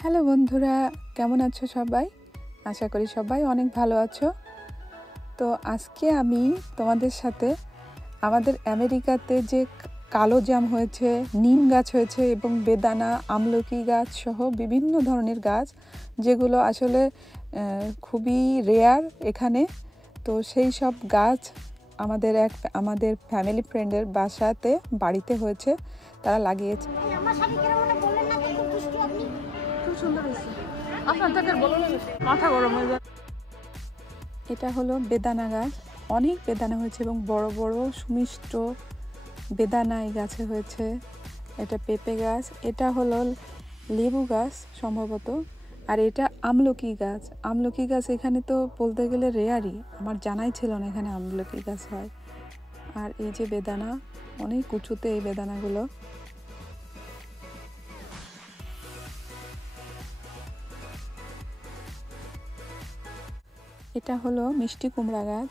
Hello বন্ধুরা, কেমন আছো সবাই? আশা করি সবাই অনেক ভালো আছো। তো আজকে আমি তোমাদের সাথে আমাদের আমেরিকাতে যে কালো জাম হয়েছে, নিম গাছ হয়েছে এবং বেদানা, আমলকি গাছ সহ বিভিন্ন ধরনের গাছ, যেগুলো আসলে খুবই রেয়ার এখানে। তো সেই সব গাছ আমাদের ফ্যামিলি ফ্রেন্ডের বাড়িতে হয়েছে, তারা লাগিয়েছে। এটা হলো বেদানা গাছ, অনেক বেদানা হয়েছে এবং বড় বড় সুমিষ্ট বেদানা এই গাছে হয়েছে। এটা পেঁপে গাছ, এটা হলো লেবু গাছ সম্ভবত, আর এটা আমলকি গাছ। আমলকি গাছ এখানে তো বলতে গেলে রেয়ারই, আমার জানাই ছিল না এখানে আমলকি গাছ হয়। আর এই যে বেদানা, অনেক উঁচুতে এই বেদানাগুলো। এটা হলো মিষ্টি কুমড়া গাছ।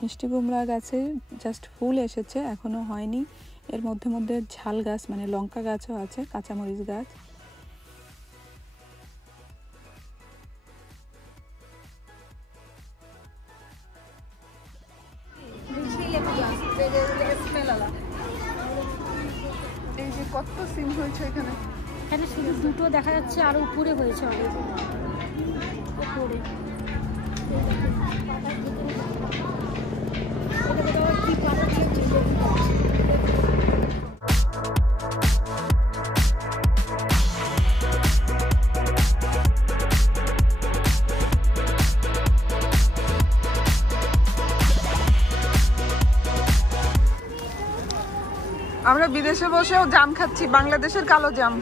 মিষ্টি কুমড়া গাছে জাস্ট ফুল এসেছে, এখনো হয়নি। এর মধ্যে মধ্যে ঝাল গাছ মানে লঙ্কা গাছও আছে, কাঁচামরিচ গাছ। এই যে কত সিম হয়েছে এখানে, এখানে শুধু দুটো দেখা যাচ্ছে, আরো উপরে হয়েছে অনেক উপরে। আমরা বিদেশে বসেও জাম খাচ্ছি, বাংলাদেশের কালো জাম।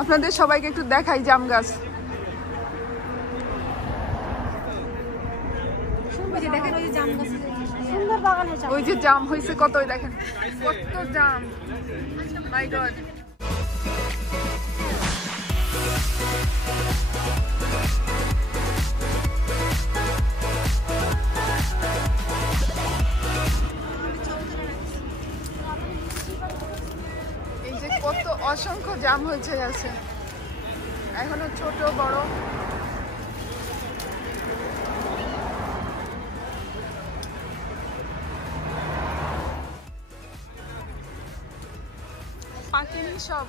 আপনাদের সবাইকে একটু দেখাই জাম গাছ। ওই যে জাম হয়েছে কত, দেখেন কত জাম, মাই গড। এই যে কত অসংখ্য জাম হয়েছে আছে, এখনো ছোট বড়। পাকেনি সব,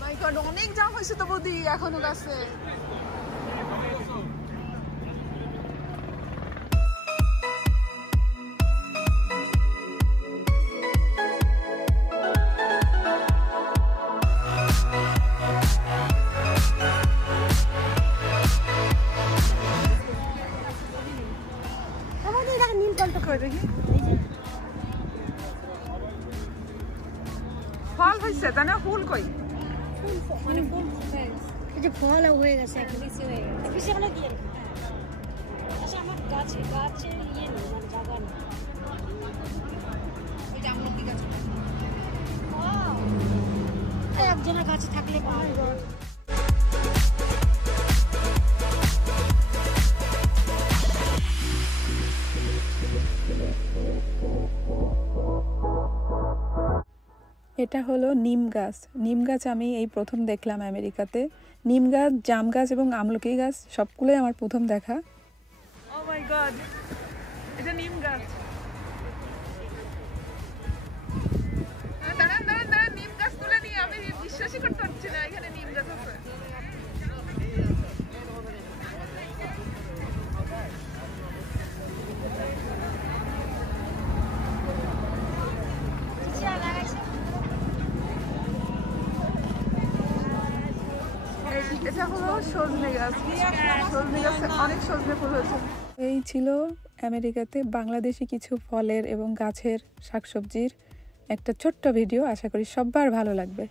মাই গড, অনেক জাম হয়েছে তো বৌদি এখনো গাছে। ফল হয়েছে তাই না? ফুল কই? মানে ফুল ফল হয়ে গেছে, এখন বেশি হয়ে গেছে, বেশি হলে দিয়ে আচ্ছা আমার গাছে ইয়ে নেই, মানে জায়গা নেই। ওই যে আমলকি গাছ একজনের কাছে থাকলে পাওয়া যায়। এটা হলো নিম গাছ। নিম গাছ আমি এই প্রথম দেখলাম আমেরিকাতে। নিম গাছ, জাম গাছ এবং আমলকি গাছ সবগুলোই আমার প্রথম দেখা। ও মাই গড, এটা নিম গাছ। দাঁড়ান দাঁড়ান দাঁড়ান, নিম গাছ তুলে নিয়ে আমি বিশ্বাসই করতে পারছি না এখানে নিম গাছ আছে। এটা হলো সজনে গাছ। সজনে গাছে অনেক সজনে ফুল হয়েছে। এই ছিল আমেরিকাতে বাংলাদেশি কিছু ফলের এবং গাছের শাকসবজির একটা ছোট্ট ভিডিও। আশা করি সবার ভালো লাগবে।